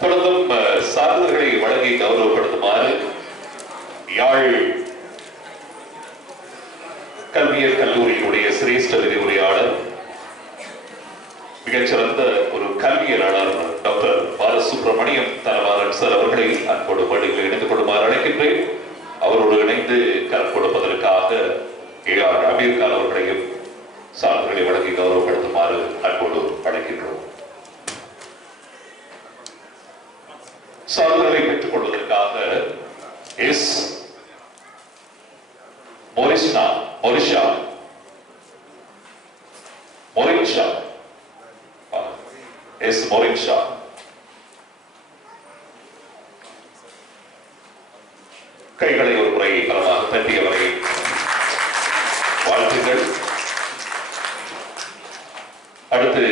தொடர்ந்தும் சான்றிதழ்களை வழங்கி கௌரவப்படுத்துமாறு யாழ் கல்வியல் கல்லூரியினுடைய சிரேஷ்ட விரிவுரையாளர், மிகச்சிறந்த ஒரு கல்வியலாளர் டாக்டர் பாலசுப்ரமணியம் தனபாலன் சார் அவர்களை அன்போடு பள்ளியில் இணைந்து கொள்ளுமாறு அழைக்கின்றேன். அவரோடு இணைந்து கலந்து கொடுப்பதற்காக AR அமீர் கான் அவர்களையும் சான்றிதழ்களை வழங்கி கௌரவப்படுத்துமாறு அன்போடு அழைக்கின்றோம். சான்றிதழை பெற்றுக் கொள்வதற்காக எஸ் மொரின்ஷா கைகளை ஒரு முறை பலமாக தட்டியவரை வாழ்த்துங்கள். அடுத்து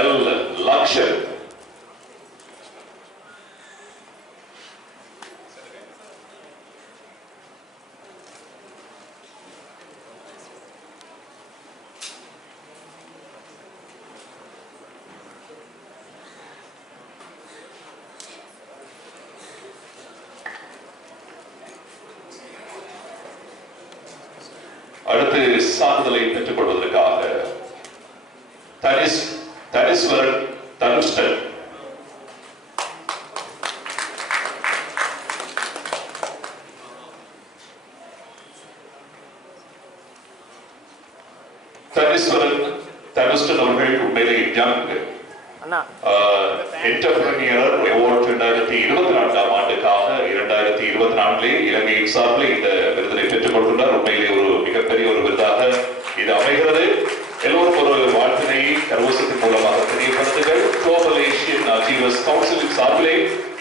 எல் லக்ஷன் அடுத்து சான்றிதழை பெற்றுக் கொள்வதற்காக தனீஸ்வரன் தனுஷ்டன் அவர்கள் உண்மையிலே யங் என்டர்பிரனியர் அவார்ட் 2024 ஆண்டுக்காக 2024 இலங்கையின் சார்பில் இந்த விருதினை பெற்றுக் கொண்டுள்ளார். உண்மையிலே ஒரு மிகப்பெரிய ஒரு விருதாக இது அமைகிறது. எல்லோரும் ஒரு வாழ்த்தினை கரகோஷத்தின் மூலமாக தெரியப்படுத்துங்கள். குளோபல் ஏசியன் அச்சீவர்ஸ் கவுன்சிலின் சார்பிலே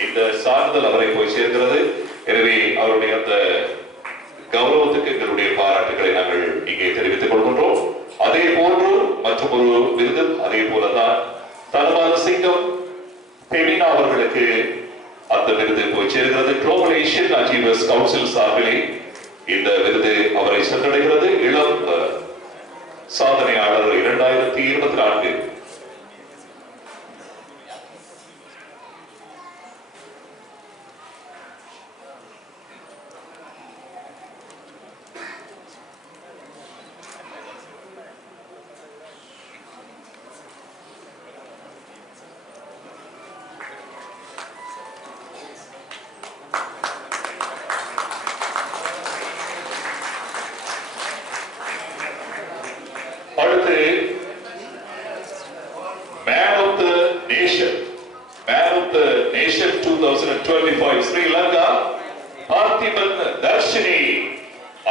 இந்த சான்றிதழ் அவரை போய் சேர்கிறது. எனவே அவருடைய அந்த கௌரவத்துக்கு எங்களுடைய பாராட்டுகளை நாங்கள் இங்கே தெரிவித்துக் கொள்கின்றோம். அதே போன்று மற்றும் ஒரு விருது அதே போலதான் தனபால சிங்கம் பெமினா அவர்களுக்கு அந்த விருது போய் சேர்கிறது. குளோபல் ஏசியன் அச்சீவர்ஸ் கவுன்சில் சார்பிலே இந்த விருது அவரை சென்றடைகிறது. இளம் சாதனையாளர் 2024. Sri Lanka பார்த்திபன் தர்ஷினி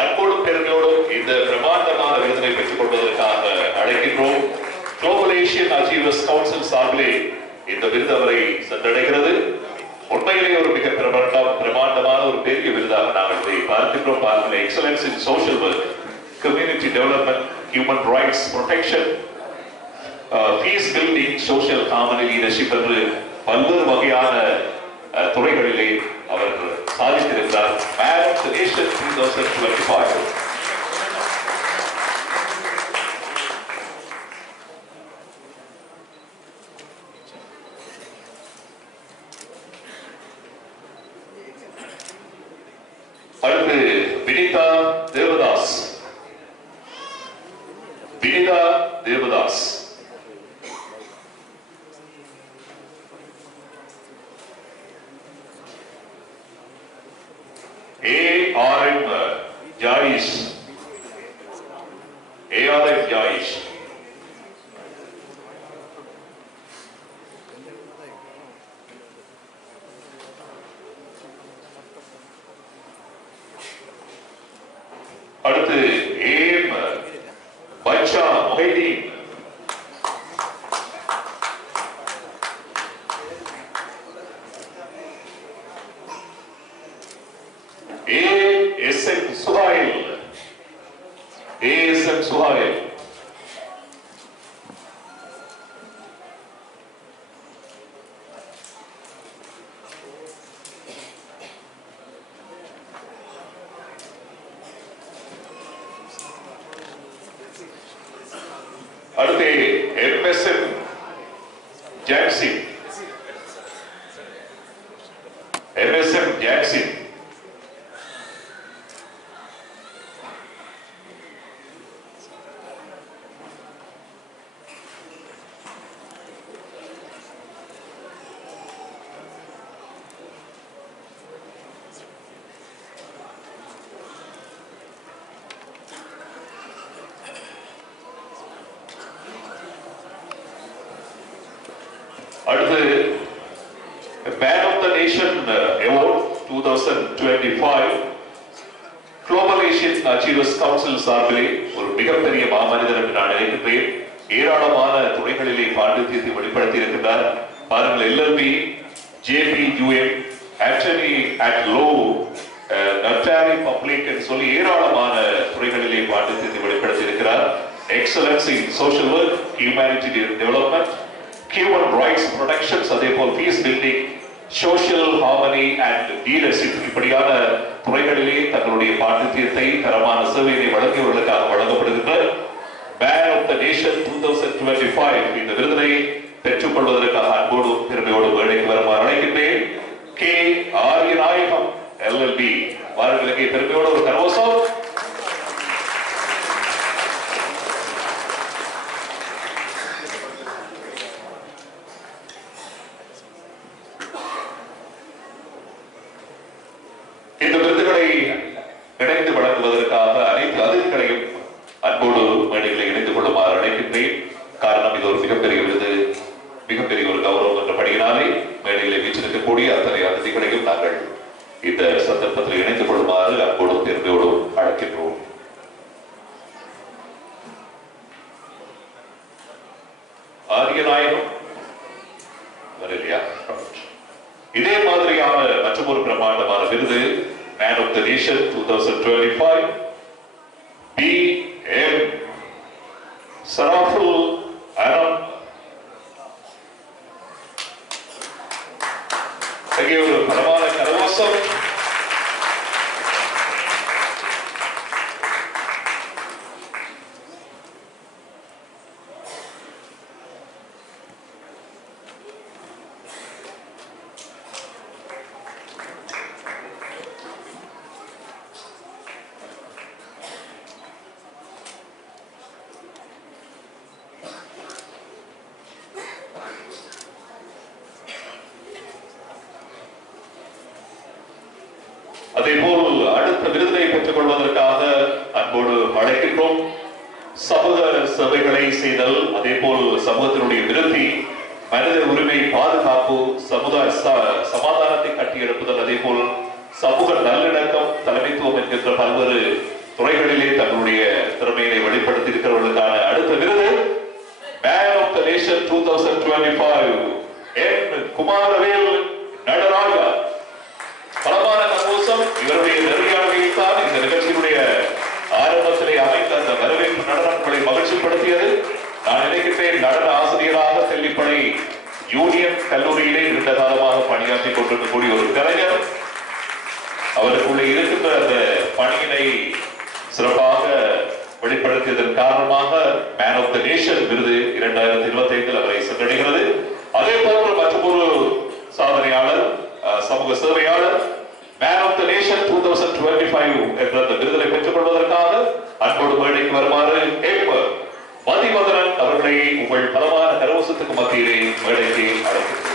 அன்போடும் பெருமையோடும் இந்த பிரமாண்டமான விருதினை பெற்றுக் கொள்வதற்காக அழைக்கின்றோம். குளோபல் ஏசியன் அச்சீவர்ஸ் கவுன்சில் சார்பிலே இந்த விருது அவரை சென்றடைகிறது. உண்மையிலே ஒரு மிக பிரமாண்டமான ஒரு பெரிய விருதாக நாங்கள் இதை பார்க்கின்றோம். பார்க்கிற excellence in social work, community development, human rights protection, peace building, social common leadership என்று பல்வேறு வகையான துறைகளிலே அவர் சாதித்திருக்கிறார். Man of the nation 2025. அடுத்து வினிதா தேவதாஸ். ARM Jaish. அடுத்து AM Pacha Mohideen. ASM Suhail. Jackson. அடுத்து Man of the Nation Award 2025 Global Asian Achievers Council சார்பிலே ஒரு மிகப்பெரிய மாமனிதர் என்று நான் நினைக்கிறேன். ஏராளமான துறைகளிலே பாண்டித்யத்தை வெளிப்படுத்தி இருக்கின்றார். பாருங்கள், LLB, JPUM, Attorney at Law, Notary Public என்று சொல்லி ஏராளமான துறைகளிலே பாண்டித்யத்தை வெளிப்படுத்தி இருக்கிறார். Excellence in Social Work, Humanitarian Development, Human Rights Protections, அதேபோல் Peace Building, Social Harmony and Leadership இப்படியான துறைகளிலே தங்களுடைய பாண்டித்யத்தை தரமான சேவையை வழங்கியவர்களுக்காக வழங்கப்படுகின்ற Man of the Nation 2025 இந்த விருதினை பெற்றுக் கொள்வதற்காக அன்போடும் பெருமையோடும் வேலைக்கு வருமாறு அழைக்கின்றேன். K. ஆரியநாயகம் LLB வாரங்களுக்கு பெருமையோடு ஒரு கரகோஷம். இந்த விருதுகளை இணைந்து வழங்குவதற்காக அனைத்து அதிகாரிகளையும் அன்போடு மேடைகளை இணைந்து கொள்ளுமாறு அழைக்கின்றேன். காரணம், இது ஒரு மிகப்பெரிய விருது, மிகப்பெரிய ஒரு கௌரவம் என்றபடியினாலே மேடைகளை வீச்சிருக்கக்கூடிய அத்தனை அதிகாரிகளையும் நாங்கள் இந்த சந்தர்ப்பத்தில் இணைந்து கொள்ளுமாறு அன்போடும் பெருமையோடும் அழைக்கின்றோம். ஆரியநாயகம் வரலையா? இதே மாதிரியான மற்றொரு பிரமாண்டமான விருது Man of the Nation 2025 B.M. Saraful Aram. அங்கே ஒரு பிரமாண கரகோஷம். அதேபோல் அடுத்த விருதை பெற்றுக் கொள்வதற்காக அன்போடு அழைக்கின்றோம். சமூக சேவைகளை செய்தல், அதேபோல் சமூகத்தினுடைய விருத்தி, மனித உரிமை பாதுகாப்பு, சமாதானத்தை கட்டியெழுப்புதல், அதேபோல் சமூக நல்லிணக்கம், தலைமைத்துவம் என்கின்ற பல்வேறு துறைகளிலே தங்களுடைய திறமையை வெளிப்படுத்தி இருக்கிறவர்களுக்கான அடுத்த விருது Man of the Nation 2025 N. Kumaravel Nataraja. பலமான கங்கோசம். இவருடைய நெறியாளர்கள் தான் இந்த நிகழ்ச்சியினுடைய ஆரம்பத்திலே அமைந்த அந்த வரவேற்பு நடனங்களை மகிழ்ச்சிப்படுத்தியது. நான் நினைக்கிறேன், நடன ஆசிரியராக தெல்லிப்படை யூனியன் கல்லூரியிலே நீண்ட காலமாக பணியாற்றிக் கொண்டிருக்கக்கூடிய ஒரு கலைஞர். அவருக்குள்ளே இருக்கின்ற அந்த பணியினை சிறப்பாக வெளிப்படுத்தியதன் காரணமாக Man of the Nation விருது 2025 அவரை சென்றடைகிறது. அதே போன்ற மற்றொரு சாதனையாளர், சமூக சேவையாளர் Man of the Nation 2025 என்ற அந்த விருதை பெற்றுக் கொள்வதற்காக அன்போடு மேடைக்கு வருமாறு மதிவதனன் அவர்களை உங்கள் பலமான கரகோஷத்துக்கு மத்தியிலே மேடைக்கு அழைக்கின்றேன்.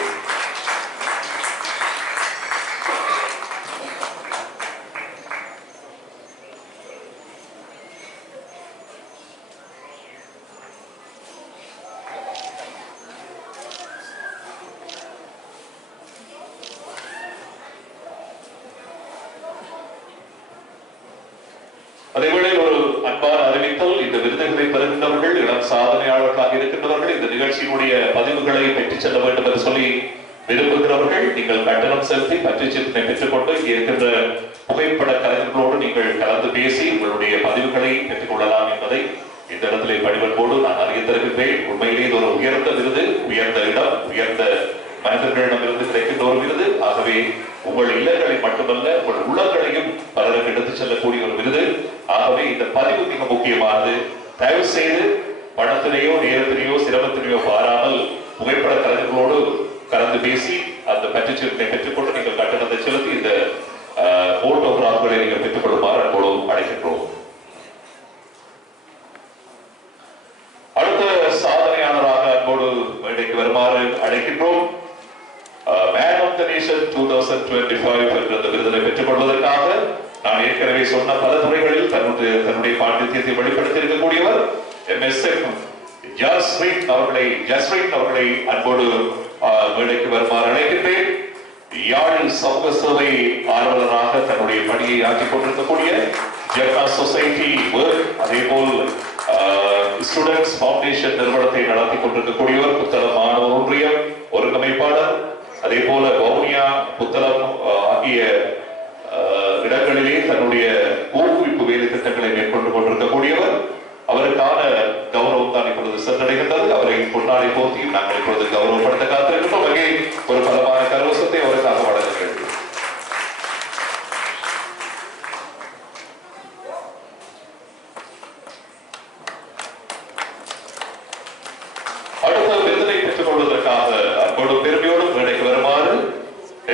அதேவேளை ஒரு அன்பான அறிவித்தல், இந்த விருதுகளை பெறுகின்றவர்கள் இளம் சாதனையாளர்களாக இருக்கின்றவர்கள் இந்த நிகழ்ச்சியினுடைய பதிவுகளை பெற்றுச் செல்ல வேண்டும் என்று சொல்லி விரும்புகிறவர்கள் நீங்கள் கட்டணம் செலுத்தி பற்றுச்சீட்டினை பெற்றுக்கொண்டு இங்கே இருக்கின்ற புகைப்பட கலைஞர்களோடு நீங்கள் கலந்து பேசி உங்களுடைய பதிவுகளை பெற்றுக் கொள்ளலாம் என்பதை இந்த இடத்திலே பணிவன்போடு நான் அறிய தருகின்றேன். உண்மையிலே இது ஒரு உயர்ந்த விருது, உயர்ந்த இடம், உயர்ந்த மனிதர்களிடமிருந்து கிடைக்கின்ற ஒரு விருது. ஆகவே உங்கள் இல்லங்களை மட்டுமல்ல, உங்கள் உள்ளங்களையும் பலருக்கு எடுத்துச் செல்லக்கூடிய ஒரு விருது. ஆகவே இந்த பதிவு மிக முக்கியமானது. தயவு செய்து பணத்திலேயோ நேரத்திலேயோ சிரமத்திலேயோ பாராமல் புகைப்பட கலைஞர்களோடு கலந்து பேசி அந்த பற்றுச்சீட்டை பெற்றுக்கொண்டு நீங்கள் கட்டணத்தை செலுத்தி இந்த போட்டோகிராஃப்களை நீங்கள் பெற்றுக்கொள்ளுமாறு அன்போடு அழைக்கின்றோம். அடுத்த சாதனையாளராக அன்போடு மேடைக்கு வருமாறு அழைக்கின்றோம். மேன் ஆஃப் தி நேஷன் 2025 என்ற விருதினை பெற்றுக் கொள்வதற்காக நான் ஏற்கனவே சொன்ன பல துறைகளில் தன்னுடைய பாண்டித்யத்தை வெளிப்படுத்தி இருக்கக்கூடியவர் MSF ஜஸ்ரீன் அவர்களை அன்போடு மேடைக்கு வருமாறு அழைக்கின்றேன். யாழ் சமூக சேவை ஆர்வலராக தன்னுடைய பணியை ஆக்கிக் கொண்டிருக்கக்கூடிய ஜெஃப்னா சொசைட்டி ஒர்க், அதே போல் ஸ்டூடெண்ட்ஸ் ஃபவுண்டேஷன் நிறுவனத்தை நடத்தி கொண்டிருக்கக்கூடியவர், புத்தளம் மாணவர் ஒன்றியம் ஒருங்கமைப்பாளர், அதே போல வவுனியா புத்தளம் ஆகிய இடங்களிலே தன்னுடைய ஊக்குவிப்பு வேலை திட்டங்களை மேற்கொண்டு கொண்டிருக்கக்கூடியவர். அவருக்கான கௌரவம் தான் இப்பொழுது சென்றடைகின்றது. அவரை பொன்னாடை போர்த்தியும் நாங்கள் இப்பொழுது கௌரவப்படுத்த காத்திருக்கின்றோம். அங்கே ஒரு பலமான கரவசத்தை அவருக்காக வழங்க வேண்டும். அடுத்த விருதினை பெற்றுக் கொள்வதற்காக அன்போடு பெருமையோடு மேடைக்கு வருமாறு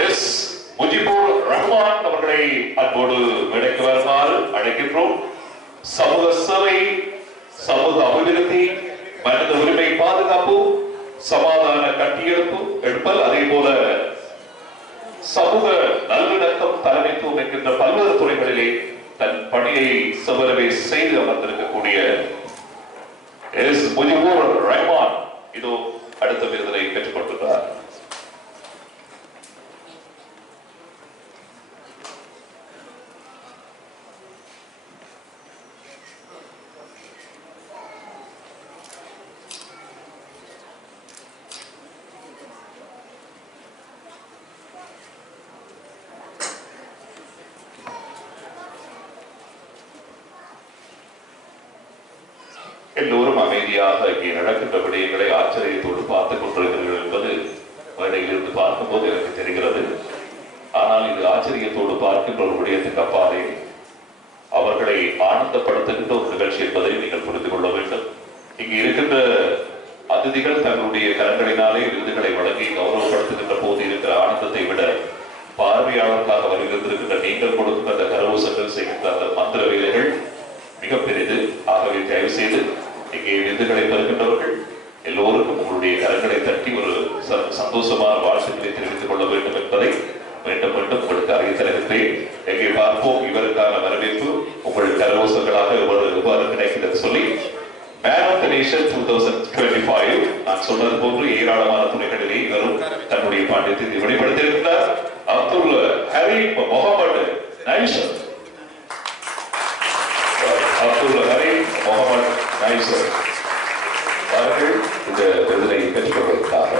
எஸ் முஜிபுர் ரஹ்மான் அவர்களை அன்போடு மேடைக்கு வருமாறு அழைக்கின்றோம். சமூக சேவை, சமூக அபிவிருத்தி, மனித உரிமை பாதுகாப்பு, சமாதான கட்டியெழுப்பல், அதே போல சமூக நல்லிணக்கம், தலைமைத்துவம் என்கின்ற பல்வேறு துறைகளிலே தன் பணியை செவ்வரவே செய்து அமர்ந்திருக்கக்கூடிய எஸ் முஜிபுர் ரஹ்மான் இதோ அடுத்த விருதினை பெற்றுக் கொண்டிருக்கிறார். எல்லோரும் அமைதியாக இங்கே நடக்கின்ற விடயங்களை ஆச்சரியத்தோடு பார்த்துக் கொண்டிருக்கிறீர்கள் என்பது மேடையிலிருந்து பார்க்கும்போது எனக்கு தெரிகிறது. ஆனால் இது ஆச்சரியத்தோடு பார்க்கின்ற ஒரு விடயத்துக்கு அப்பாலே அவர்களை ஆனந்தப்படுத்துகின்ற ஒரு நிகழ்ச்சி என்பதை நீங்கள் புரிந்து கொள்ள வேண்டும். இங்கு இருக்கின்ற அதிதிகள் தங்களுடைய கரங்களினாலே விருதுகளை வழங்கி கௌரவப்படுத்துகின்ற போது இருக்கிற ஆனந்தத்தை விட பார்வையாளர்களாக வருகின்ற நீங்கள் கொடுக்கின்ற அந்த கரவோசங்கள் செய்கின்ற அந்த மந்திர வேலைகள் மிக பெரிது. ஆகவே தயவு செய்து இங்கே விருதுகளை பெறுகின்றவர்கள் எல்லோருக்கும் உங்களுடைய கரங்களை தட்டி ஒரு சந்தோஷமான வாழ்த்துக்களை தெரிவித்துக் கொள்ள வேண்டும் என்பதை மீண்டும் மீண்டும் உங்களுக்கு அறிய தருகின்றேன். எங்கே பார்ப்போம் இவருக்கான வரவேற்பு உங்கள் கரவோசங்களாக எவ்வாறு கிடைக்கிறது சொல்லி மேன் ஆஃப் தி நேஷன் 2025 நான் சொன்னது போன்று ஏராளமான துறைகளிலே இவரும் தன்னுடைய பாண்டியத்தை வெளிப்படுத்தியிருக்கிறார். அப்துல் ஹரீம் முகமது நைசர், அப்துல் ஹரீம் முகமது நைசர் அவர்கள் இந்த விருதினை பெற்றுக் கொள்வதற்காக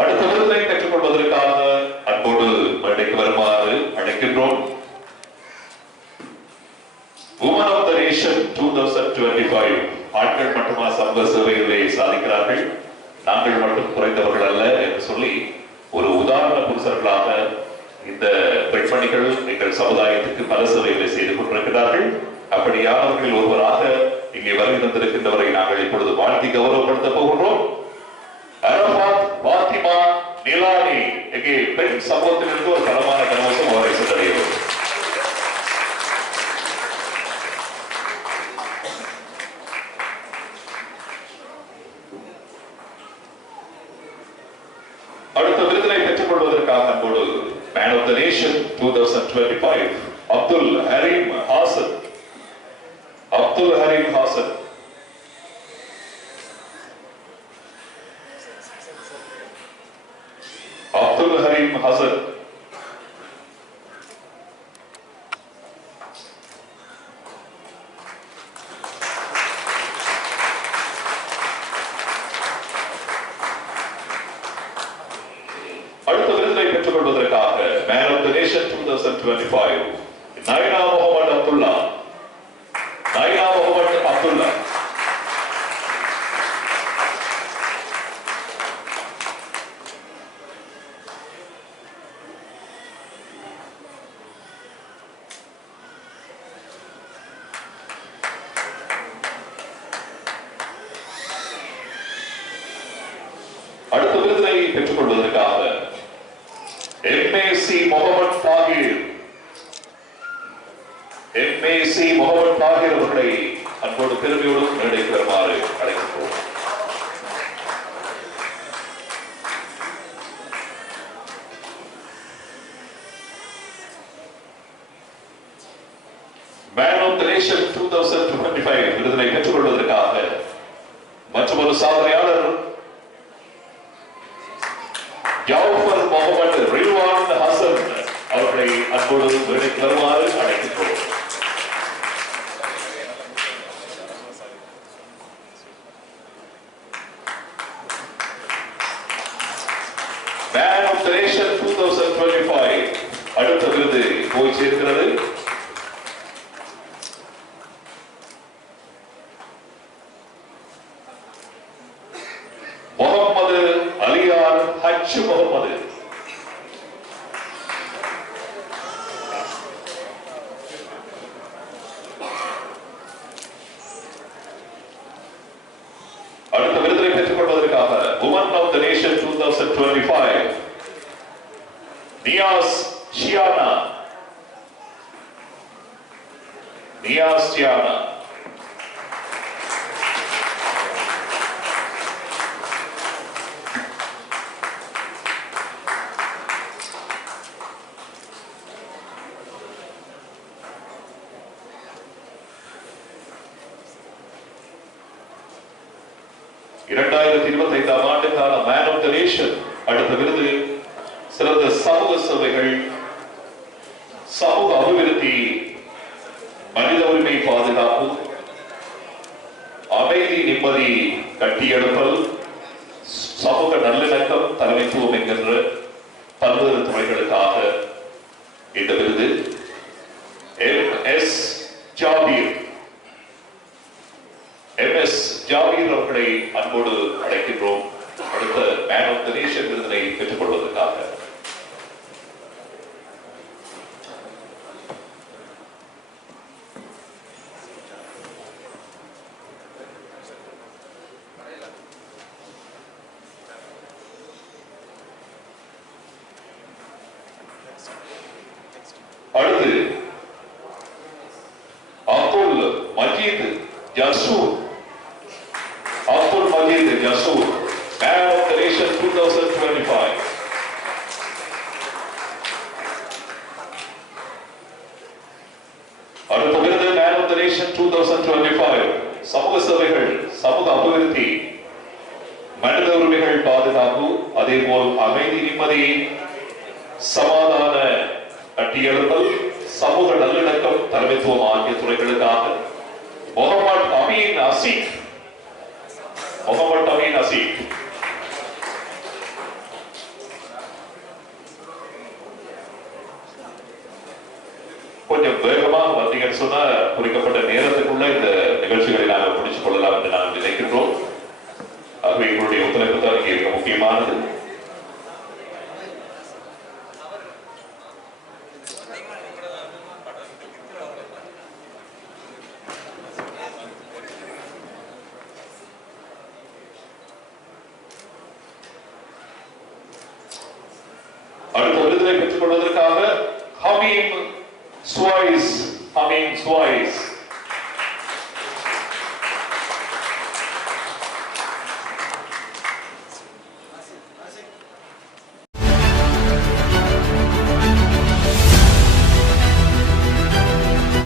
அடுத்த விருதினை பெற்றுக் கொள்வதற்காக அன்போடு மேடைக்கு வருமாறு அழைக்கின்றோம். Women of the Nation 2025 ஆண்கள் மட்டுமா சமூக சேவைகளை சாதிக்கிறார்கள், நாங்கள் மட்டும் குறைந்தவர்கள் அல்ல என்று சொல்லி ஒரு உதாரண புருஷர்களாக இந்த பெண்மணிகள் எங்கள் சமுதாயத்துக்கு பல சேவைகளை செய்து கொண்டிருக்கிறார்கள். அப்படியானவர்கள் ஒருவராக இங்கே வருகை தந்திருக்கின்றவரை நாங்கள் இப்பொழுது வாழ்த்தி கௌரவப்படுத்த போகின்றோம். அரபாத் பாத்திமா நிலானி இங்கே பெண் சமூகத்திலிருந்து ஒரு பலமான கனவசம் அவரை சென்றடைகிறோம். அடுத்த விருதினை பெற்றுக் கொள்வதற்காக அன்போடு man of the nation 2025 Abdul Hareem Hasan, Abdul Hareem Hasan Abdul Hareem Hasan அடுத்த விருதை பெற்றுக் கொள்வதற்காக man of the nation 2025 Naina Mohammed Abdullah, Naina Mohammed Abdullah பெற்றுக் கொள்வதற்காக எம்ஏசி முகமது தாகிர் அவர்களை அன்போடு பெருமையோடு மேடைக்கு வருமாறு அழைக்கின்றோம். மேன் ஆஃப் தி நேஷன் 2025 விருதினை பெற்றுக் கொள்வதற்காக மற்றொரு சாதனையாளர் ஜாஃபர் முகமது ரில்வான் ஹசன் அவர்களை அன்போடு மேடைக்கு வருமாறு அழைக்கின்றோம். மேன் ஆஃப் தி நேஷன் 2025 அடுத்த விருது போய் சேர்க்கிறது. முகமது அலியான் ஹஜ் முகமது. அடுத்த விருதினை பெற்றுக் கொள்வதற்காக woman of the nation 2025 Niyas Shiyana. ஆண்டுக்கான மேன் ஆஃப் தி நேஷன் அடுத்த விருது சிறந்த சமூக சேவைகள், சமூக அபிவிருத்தி, மனித உரிமை பாதுகாப்பு, அமைதி நிம்மதி கட்டியெழுப்பல், சமூக நல்லிணக்கம், தலைமைத்துவம் என்கின்ற பல்வேறு துறைகளுக்காக இந்த விருது MS ஜாபீர் அவர்களை அன்போடு அழைக்கின்றோம். அடுத்த மேன் ஆஃப் தி நேஷன் விருதினை பெற்றுக் கொள்வதற்காக அடுத்து Abdul Majeed ஜசூர். Man of the Nation 2025. அடுத்த விருது Man of the Nation 2025 சமூக சேவைகள், சமூக அபிவிருத்தி, மனித உரிமைகள் பாதுகாப்பு, அதேபோல் அமைதி நிம்மதி சமாதான கட்டியெழுப்பல், சமூக நல்லிணக்கம், தலைமைத்துவம் ஆகிய துறைகளுக்காக முகமது அமீன் அசீக். கொஞ்சம் வேகமாக வந்தீங்கன்னு சொன்னா குறிக்கப்பட்ட நேரத்துக்குள்ள இந்த நிகழ்ச்சிகளை நாங்கள் முடிச்சுக் கொள்ளலாம் என்று நாங்கள் நினைக்கின்றோம். ஆகவே எங்களுடைய ஒத்துழைப்பு தான் இங்கே மிக முக்கியமானது. அடுத்த விருதினை பெற்றுக் கொள்வதற்காக ஹமீம் சுவைஸ்